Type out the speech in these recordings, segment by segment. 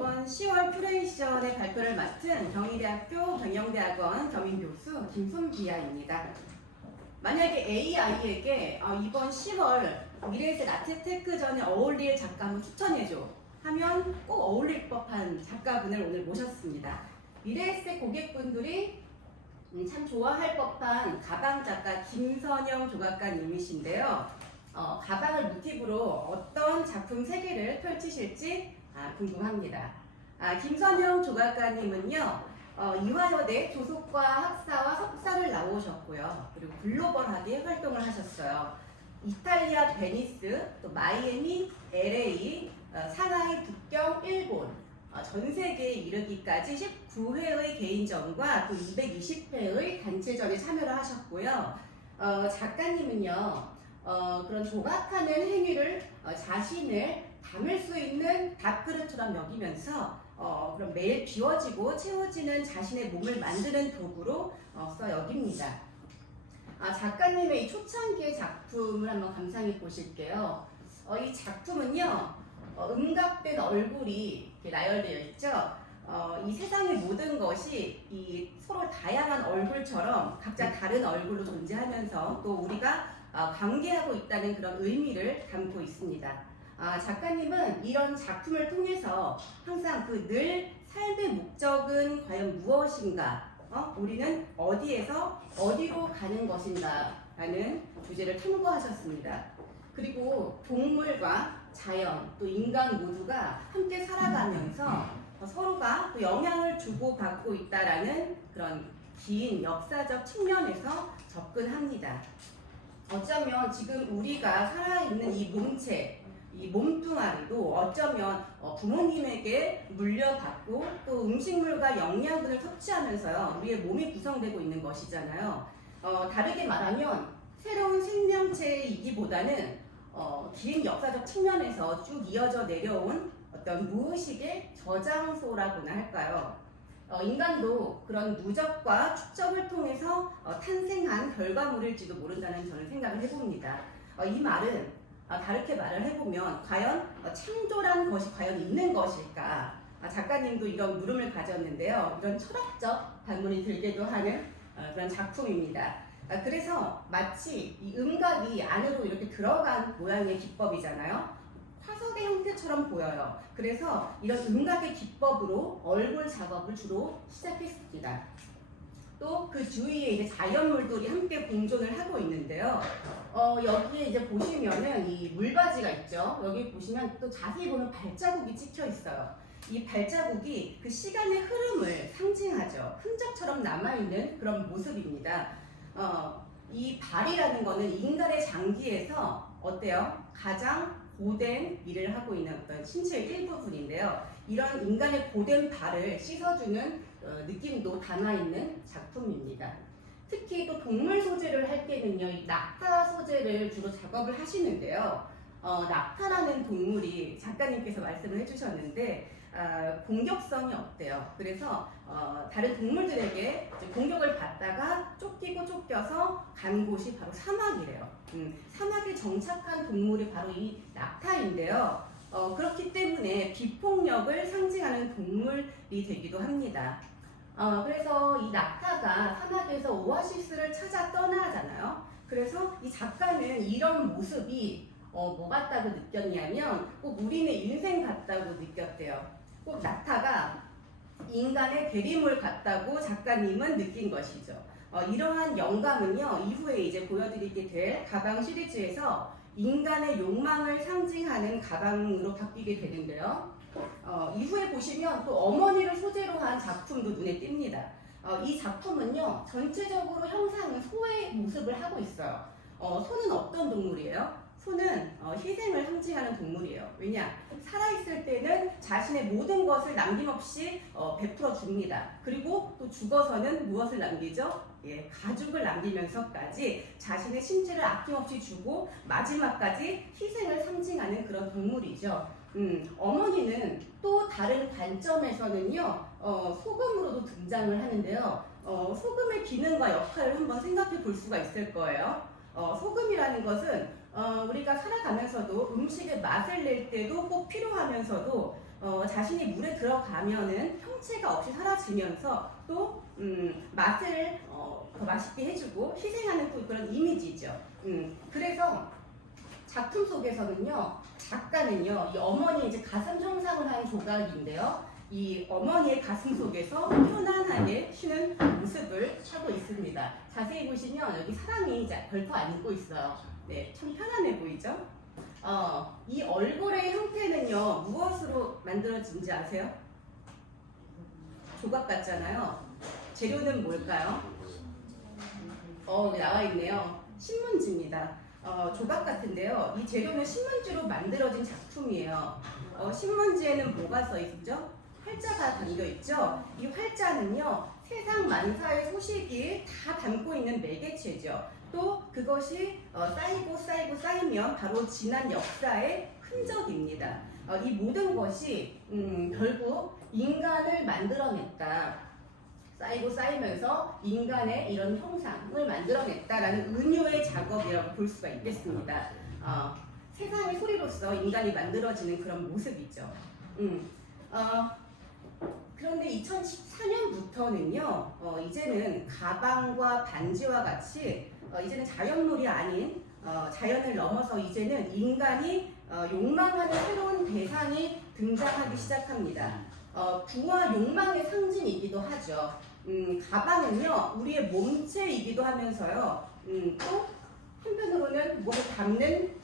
이번 10월 큐레이션의 발표를 맡은 경희대학교 경영대학원 겸임교수 김손비아입니다. 만약에 AI에게 이번 10월 미래에셋 아트테크전에 어울릴 작가 한번 추천해줘 하면 꼭 어울릴 법한 작가분을 오늘 모셨습니다. 미래에셋 고객분들이 참 좋아할 법한 가방 작가 김선영 조각가님이신데요. 가방을 모티브로 어떤 작품 세계를 펼치실지 궁금합니다. 김선영 조각가님은요, 이화여대 조속과 학사와 석사를 나오셨고요. 그리고 글로벌하게 활동을 하셨어요. 이탈리아 베니스, 또 마이애미, LA, 상하이, 북경, 일본, 전 세계에 이르기까지 19회의 개인전과 또 220회의 단체전에 참여를 하셨고요. 작가님은요, 그런 조각하는 행위를 자신을 담을 수 있는 밥그릇처럼 여기면서 그럼 매일 비워지고 채워지는 자신의 몸을 만드는 도구로 써 여깁니다. 작가님의 이 초창기의 작품을 한번 감상해 보실게요. 이 작품은요, 음각된 얼굴이 이렇게 나열되어 있죠. 이 세상의 모든 것이 이 서로 다양한 얼굴처럼 각자 다른 얼굴로 존재하면서 또 우리가 관계하고 있다는 그런 의미를 담고 있습니다. 작가님은 이런 작품을 통해서 항상 늘 삶의 목적은 과연 무엇인가, 우리는 어디에서 어디로 가는 것인가 라는 주제를 탐구하셨습니다. 그리고 동물과 자연 또 인간 모두가 함께 살아가면서 서로가 또 영향을 주고받고 있다라는 그런 긴 역사적 측면에서 접근합니다. 어쩌면 지금 우리가 살아있는 이 몸체, 이 몸뚱아리도 어쩌면 부모님에게 물려받고 또 음식물과 영양분을 섭취하면서요, 우리의 몸이 구성되고 있는 것이잖아요. 다르게 말하면 새로운 생명체이기보다는 긴 역사적 측면에서 쭉 이어져 내려온 어떤 무의식의 저장소라고나 할까요? 인간도 그런 누적과 축적을 통해서 탄생한 결과물일지도 모른다는 저는 생각을 해봅니다. 이 말은 다르게 말을 해보면 과연 창조란 것이 과연 있는 것일까? 작가님도 이런 물음을 가졌는데요. 이런 철학적 반문이 들게도 하는 그런 작품입니다. 그래서 마치 이 음각이 안으로 이렇게 들어간 모양의 기법이잖아요. 화석의 형태처럼 보여요. 그래서 이런 음각의 기법으로 얼굴 작업을 주로 시작했습니다. 또 그 주위에 이제 자연물들이 함께 공존을 하고 있는데요. 여기에 이제 보시면은 이 물바지가 있죠. 여기 보시면 또 자세히 보면 발자국이 찍혀 있어요. 이 발자국이 그 시간의 흐름을 상징하죠. 흔적처럼 남아있는 그런 모습입니다. 이 발이라는 거는 인간의 장기에서 어때요? 가장 고된 일을 하고 있는 어떤 신체의 일부분인데요. 이런 인간의 고된 발을 씻어주는 느낌도 담아있는 작품입니다. 특히 또 동물 소재를 할 때는요, 이 낙타 소재를 주로 작업을 하시는데요. 낙타라는 동물이 작가님께서 말씀을 해주셨는데 공격성이 없대요. 그래서 다른 동물들에게 공격을 받다가 쫓기고 쫓겨서 간 곳이 바로 사막이래요. 사막에 정착한 동물이 바로 이 낙타인데요. 그렇기 때문에 비폭력을 상징하는 동물이 되기도 합니다. 그래서 이 낙타가 사막에서 오아시스를 찾아 떠나잖아요. 그래서 이 작가는 이런 모습이 뭐 같다고 느꼈냐면 꼭 우리네 인생 같다고 느꼈대요. 꼭 낙타가 인간의 대리물 같다고 작가님은 느낀 것이죠. 이러한 영감은요, 이후에 이제 보여드리게 될 가방 시리즈에서 인간의 욕망을 상징하는 가방으로 바뀌게 되는데요. 이후에 보시면 또 어머니를 소재로 한 작품도 눈에 띕니다. 이 작품은요, 전체적으로 형상은 소의 모습을 하고 있어요. 소는 어떤 동물이에요? 소는 희생을 상징하는 동물이에요. 왜냐? 살아있을 때는 자신의 모든 것을 남김없이 베풀어 줍니다. 그리고 또 죽어서는 무엇을 남기죠? 가죽을 남기면서까지 자신의 신체를 아낌없이 주고 마지막까지 희생을 상징하는 그런 동물이죠. 어머니는 또 다른 관점에서는요, 소금으로도 등장을 하는데요. 소금의 기능과 역할을 한번 생각해 볼 수가 있을 거예요. 소금이라는 것은 우리가 살아가면서도 음식의 맛을 낼 때도 꼭 필요하면서도 자신이 물에 들어가면은 형체가 없이 사라지면서 또 맛을 더 맛있게 해주고 희생하는 또 그런 이미지죠. 그래서 작품 속에서는요, 작가는요, 이 어머니 이제 가슴 형상을 한 조각인데요. 이 어머니의 가슴 속에서 편안하게 쉬는 모습을 하고 있습니다. 자세히 보시면 여기 사람이 이제 별거 안 입고 있어요. 네, 참 편안해 보이죠? 이 얼굴의 형태는요, 무엇으로 만들어진지 아세요? 조각 같잖아요. 재료는 뭘까요? 나와 있네요. 신문지입니다. 조각 같은데요. 이 재료는 신문지로 만들어진 작품이에요. 신문지에는 뭐가 써 있죠? 활자가 담겨 있죠. 이 활자는요, 세상 만사의 소식이 다 담고 있는 매개체죠. 또 그것이 쌓이면 바로 지난 역사의 흔적입니다. 이 모든 것이 결국 인간을 만들어냈다. 쌓이면서 인간의 이런 형상을 만들어냈다라는 은유의 작업이라고 볼 수가 있겠습니다. 세상의 소리로서 인간이 만들어지는 그런 모습이죠. 그런데 2014년부터는요, 이제는 가방과 반지와 같이 이제는 자연물이 아닌 자연을 넘어서 이제는 인간이 욕망하는 새로운 대상이 등장하기 시작합니다. 부와 욕망의 상징이기도 하죠. 가방은요, 우리의 몸체이기도 하면서요, 또 한편으로는 무엇을 담는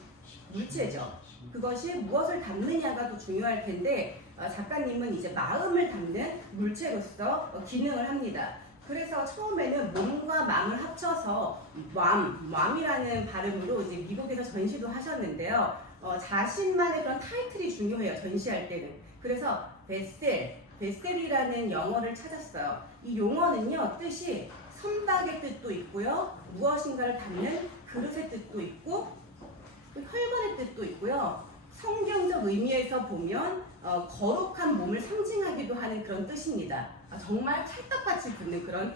물체죠. 그것이 무엇을 담느냐가 더 중요할 텐데, 작가님은 이제 마음을 담는 물체로서 기능을 합니다. 그래서 처음에는 몸과 마음을 합쳐서 맘이라는 발음으로 이제 미국에서 전시도 하셨는데요. 자신만의 그런 타이틀이 중요해요, 전시할 때는. 그래서 베셀이라는 영어를 찾았어요. 이 용어는요, 뜻이 선박의 뜻도 있고요, 무엇인가를 담는 그릇의 뜻도 있고, 혈관의 뜻도 있고요. 성경적 의미에서 보면 거룩한 몸을 상징하기도 하는 그런 뜻입니다. 정말 찰떡같이 붙는 그런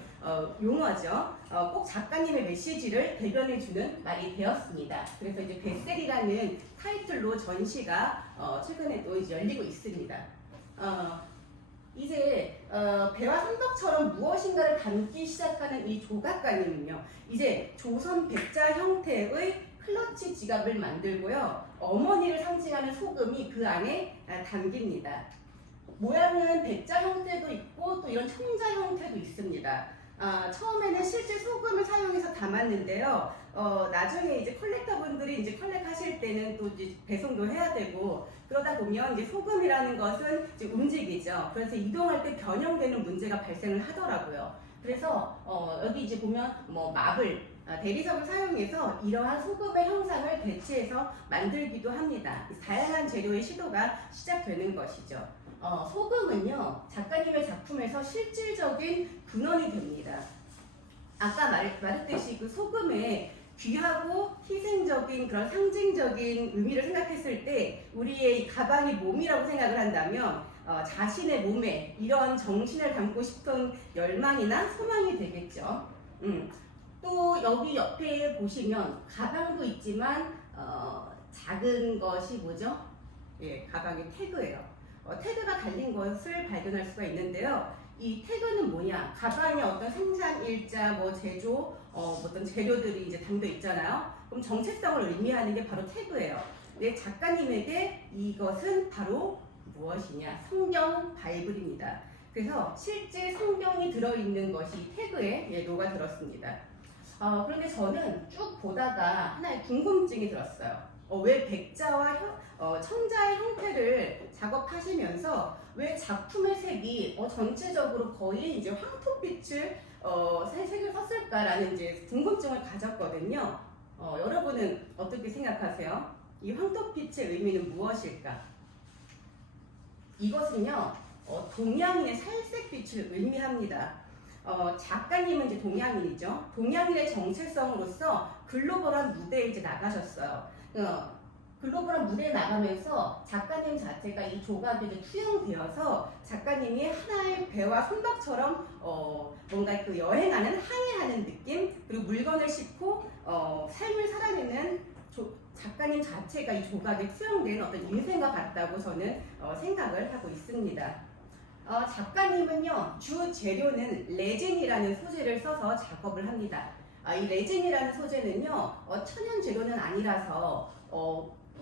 용어죠. 꼭 작가님의 메시지를 대변해주는 말이 되었습니다. 그래서 이제 베셀이라는 타이틀로 전시가 최근에 또 이제 열리고 있습니다. 이제 배와 삼덕처럼 무엇인가를 담기 시작하는 이 조각가님은요, 이제 조선 백자 형태의 클러치 지갑을 만들고요, 어머니를 상징하는 소금이 그 안에 담깁니다. 모양은 백자 형태도 있고 또 이런 청자 형태도 있습니다. 처음에는 실제 소금을 사용해서 담았는데요. 나중에 이제 컬렉터분들이 이제 컬렉하실 때는 또 이제 배송도 해야 되고 그러다 보면 이제 소금이라는 것은 이제 움직이죠. 그래서 이동할 때 변형되는 문제가 발생을 하더라고요. 그래서 여기 이제 보면 뭐 마블, 대리석을 사용해서 이러한 소금의 형상을 대체해서 만들기도 합니다. 다양한 재료의 시도가 시작되는 것이죠. 소금은요, 작가님의 작품에서 실질적인 근원이 됩니다. 아까 말했듯이 그 소금의 귀하고 희생적인 그런 상징적인 의미를 생각했을 때 우리의 가방이 몸이라고 생각을 한다면 자신의 몸에 이런 정신을 담고 싶은 열망이나 소망이 되겠죠. 또 여기 옆에 보시면 가방도 있지만 작은 것이 뭐죠? 예, 가방의 태그예요. 태그가 달린 것을 발견할 수가 있는데요. 이 태그는 뭐냐? 가방에 어떤 생산 일자, 뭐 제조, 어떤 재료들이 이제 담겨 있잖아요. 그럼 정체성을 의미하는 게 바로 태그예요. 네, 작가님에게 이것은 바로 무엇이냐? 성경 바이블입니다. 그래서 실제 성경이 들어있는 것이 태그에 녹아들었습니다. 그런데 저는 쭉 보다가 하나의 궁금증이 들었어요. 왜 백자와 청자의 형태를 작업하시면서 왜 작품의 색이 전체적으로 거의 이제 황토빛을 색을 썼을까라는 이제 궁금증을 가졌거든요. 여러분은 어떻게 생각하세요? 이 황토빛의 의미는 무엇일까? 이것은요, 동양인의 살색빛을 의미합니다. 작가님은 이제 동양인이죠. 동양인의 정체성으로서 글로벌한 무대에 이제 나가셨어요. 글로벌한 무대에 나가면서 작가님 자체가 이 조각에 이제 투영되어서 작가님이 하나의 배와 손박처럼 뭔가 그 여행하는 항해하는 느낌, 그리고 물건을 싣고 삶을 살아내는 작가님 자체가 이 조각에 투영된 어떤 인생과 같다고 저는 생각을 하고 있습니다. 작가님은요, 주 재료는 레진이라는 소재를 써서 작업을 합니다. 이 레진이라는 소재는요, 천연 재료는 아니라서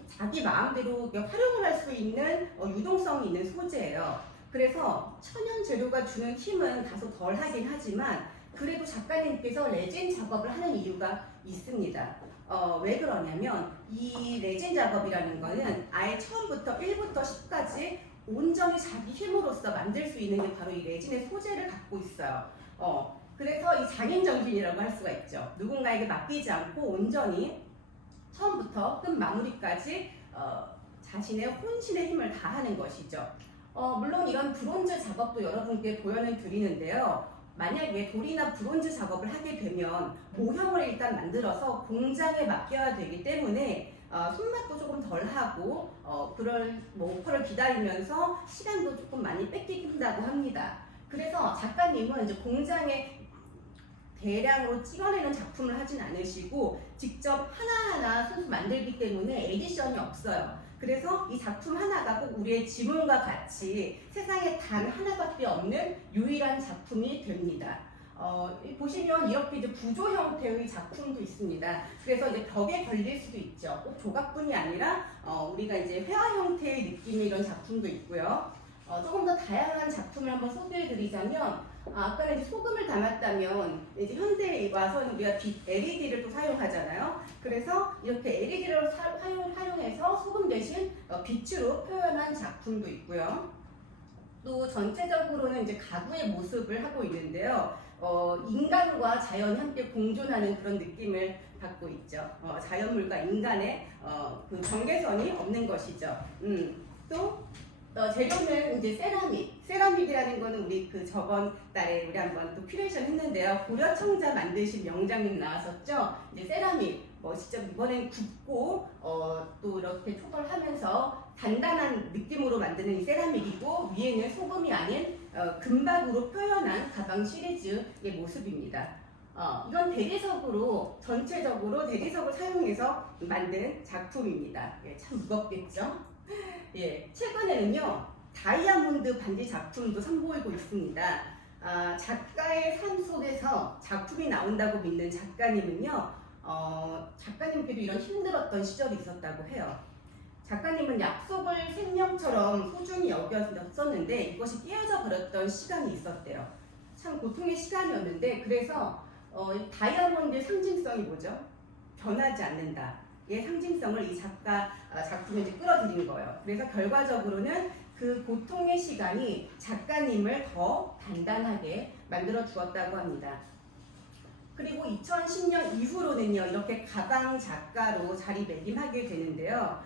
자기 마음대로 활용을 할 수 있는 유동성이 있는 소재예요. 그래서 천연 재료가 주는 힘은 다소 덜 하긴 하지만 그래도 작가님께서 레진 작업을 하는 이유가 있습니다. 왜 그러냐면 이 레진 작업이라는 거는 아예 처음부터 1부터 10까지 온전히 자기 힘으로써 만들 수 있는 게 바로 이 레진의 소재를 갖고 있어요. 그래서 이 장인정신이라고 할 수가 있죠. 누군가에게 맡기지 않고 온전히 처음부터 끝 마무리까지 자신의 혼신의 힘을 다하는 것이죠. 물론 이런 브론즈 작업도 여러분께 보여는 드리는데요. 만약에 돌이나 브론즈 작업을 하게 되면 모형을 일단 만들어서 공장에 맡겨야 되기 때문에 손맛도 조금 덜하고 그럴 오퍼를 기다리면서 시간도 조금 많이 뺏긴다고 합니다. 그래서 작가님은 이제 공장에 대량으로 찍어내는 작품을 하진 않으시고 직접 하나하나 손수 만들기 때문에 에디션이 없어요. 그래서 이 작품 하나가 꼭 우리의 지문과 같이 세상에 단 하나밖에 없는 유일한 작품이 됩니다. 보시면 이렇게 이제 부조 형태의 작품도 있습니다. 그래서 이제 벽에 걸릴 수도 있죠. 꼭 조각뿐이 아니라 우리가 이제 회화 형태의 느낌의 이런 작품도 있고요. 조금 더 다양한 작품을 한번 소개해드리자면 아까는 이제 소금을 담았다면 이제 현대에 와서는 우리가 LED를 또 사용하잖아요. 그래서 이렇게 LED를 활용해서 소금 대신 빛으로 표현한 작품도 있고요. 또 전체적으로는 이제 가구의 모습을 하고 있는데요. 인간과 자연이 함께 공존하는 그런 느낌을 받고 있죠. 자연물과 인간의 그 경계선이 없는 것이죠. 또 재료는 이제 세라믹이라는 거는 우리 그 저번 달에 우리 한번 또 큐레이션 했는데요. 고려청자 만드신 명장님 나왔었죠. 이제 세라믹 직접 이번엔 굽고 또 이렇게 촉을 하면서 단단한 느낌으로 만드는 이 세라믹이고 위에는 소금이 아닌 금박으로 표현한 가방 시리즈의 모습입니다. 이건 대리석으로 전체적으로 대리석을 사용해서 만든 작품입니다. 참 무겁겠죠? 최근에는요 다이아몬드 반지 작품도 선보이고 있습니다. 작가의 삶 속에서 작품이 나온다고 믿는 작가님은요, 작가님께도 이런 힘들었던 시절이 있었다고 해요. 작가님은 약속을 생명처럼 소중히 여겼었는데 이것이 깨어져 버렸던 시간이 있었대요. 참 고통의 시간이었는데 그래서 다이아몬드의 상징성이 뭐죠? 변하지 않는다. 의 상징성을 이 작품에 이제 끌어들인 거예요. 그래서 결과적으로는 그 고통의 시간이 작가님을 더 단단하게 만들어 주었다고 합니다. 그리고 2010년 이후로는요, 이렇게 가방 작가로 자리매김하게 되는데요.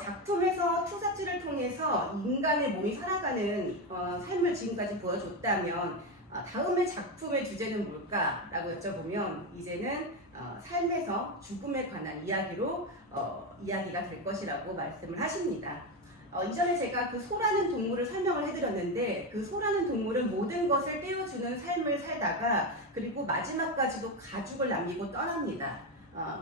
작품에서 투사체를 통해서 인간의 몸이 살아가는 삶을 지금까지 보여줬다면 다음의 작품의 주제는 뭘까라고 여쭤보면 이제는 삶에서 죽음에 관한 이야기로 이야기가 될 것이라고 말씀을 하십니다. 이전에 제가 그 소라는 동물을 설명을 해드렸는데 그 소라는 동물은 모든 것을 떼어주는 삶을 살다가 그리고 마지막까지도 가죽을 남기고 떠납니다.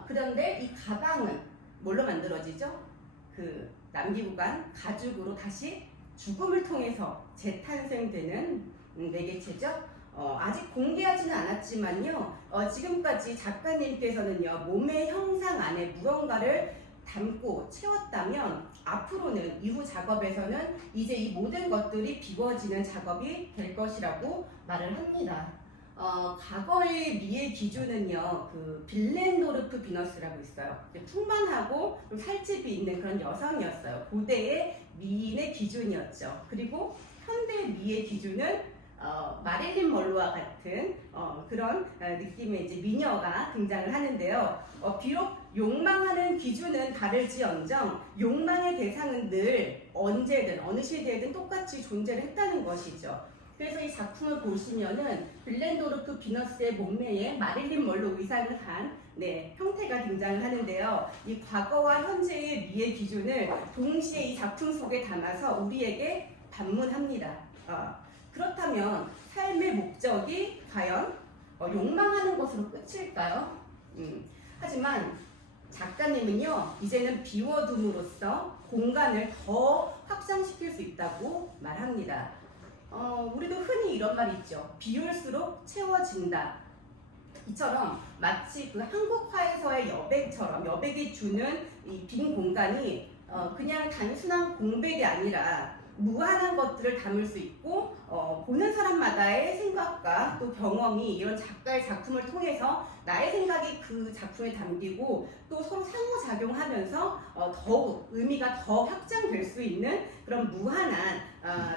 그런데 이 가방은 뭘로 만들어지죠? 그 남기고 간 가죽으로 다시 죽음을 통해서 재탄생되는 매개체죠. 아직 공개하지는 않았지만요. 지금까지 작가님께서는요. 몸의 형상 안에 무언가를 담고 채웠다면 앞으로는 이후 작업에서는 이제 이 모든 것들이 비워지는 작업이 될 것이라고 말을 합니다. 과거의 미의 기준은요, 그 빌렌도르프 비너스라고 있어요. 풍만하고 좀 살집이 있는 그런 여성이었어요. 고대의 미인의 기준이었죠. 그리고 현대 미의 기준은 마릴린 먼로와 같은 그런 느낌의 이제 미녀가 등장을 하는데요. 비록 욕망하는 기준은 다를지언정 욕망의 대상은 늘 언제든 어느 시대에든 똑같이 존재를 했다는 것이죠. 그래서 이 작품을 보시면은 빌렌도르프 비너스의 몸매에 마릴린 먼로 의상을 한 형태가 등장을 하는데요. 이 과거와 현재의 미의 기준을 동시에 이 작품 속에 담아서 우리에게 반문합니다. 그렇다면 삶의 목적이 과연 욕망하는 것으로 끝일까요? 하지만 작가님은요, 이제는 비워둠으로써 공간을 더 확장시킬 수 있다고 말합니다. 우리도 흔히 이런 말 있죠. 비울수록 채워진다. 이처럼 마치 그 한국화에서의 여백처럼 여백이 주는 이 빈 공간이 그냥 단순한 공백이 아니라 무한한 것들을 담을 수 있고 보는 사람마다의 생각과 또 경험이 이런 작가의 작품을 통해서 나의 생각이 그 작품에 담기고 또 서로 상호작용하면서 더욱 의미가 더 확장될 수 있는 그런 무한한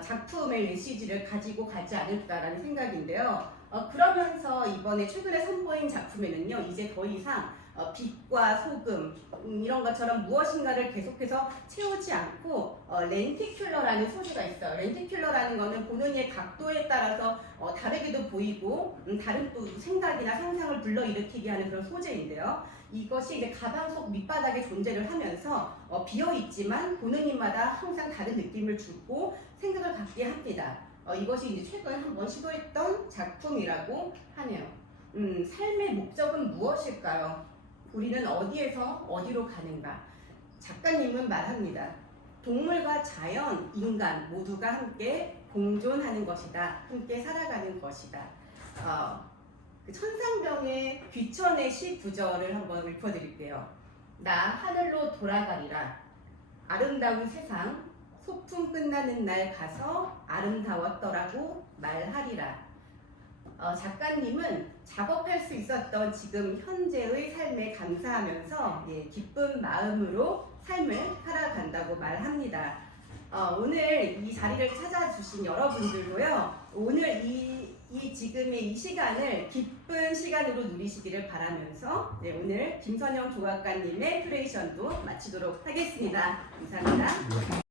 작품의 메시지를 가지고 가지 않을까라는 생각인데요. 그러면서 이번에 최근에 선보인 작품에는요, 이제 더 이상 빛과 소금 이런 것처럼 무엇인가를 계속해서 채우지 않고 렌티큘러라는 소재가 있어요. 렌티큘러라는 거는 보는 이의 각도에 따라서 다르게도 보이고 다른 또 생각이나 상상을 불러일으키게 하는 그런 소재인데요. 이것이 이제 가방 속 밑바닥에 존재를 하면서 비어 있지만 보는 이마다 항상 다른 느낌을 주고 생각을 갖게 합니다. 이것이 이제 최근 한번 시도했던 작품이라고 하네요. 삶의 목적은 무엇일까요? 우리는 어디에서 어디로 가는가? 작가님은 말합니다. 동물과 자연, 인간 모두가 함께 공존하는 것이다. 함께 살아가는 것이다. 그 천상병의 귀천의 시 구절을 한번 읊어드릴게요. 나 하늘로 돌아가리라. 아름다운 세상, 소풍 끝나는 날 가서 아름다웠더라고 말하리라. 작가님은 작업할 수 있었던 지금 현재의 삶에 감사하면서 기쁜 마음으로 삶을 살아간다고 말합니다. 오늘 이 자리를 찾아주신 여러분들도요, 오늘 지금의 이 시간을 기쁜 시간으로 누리시기를 바라면서 오늘 김선영 조각가님의 큐레이션도 마치도록 하겠습니다. 감사합니다.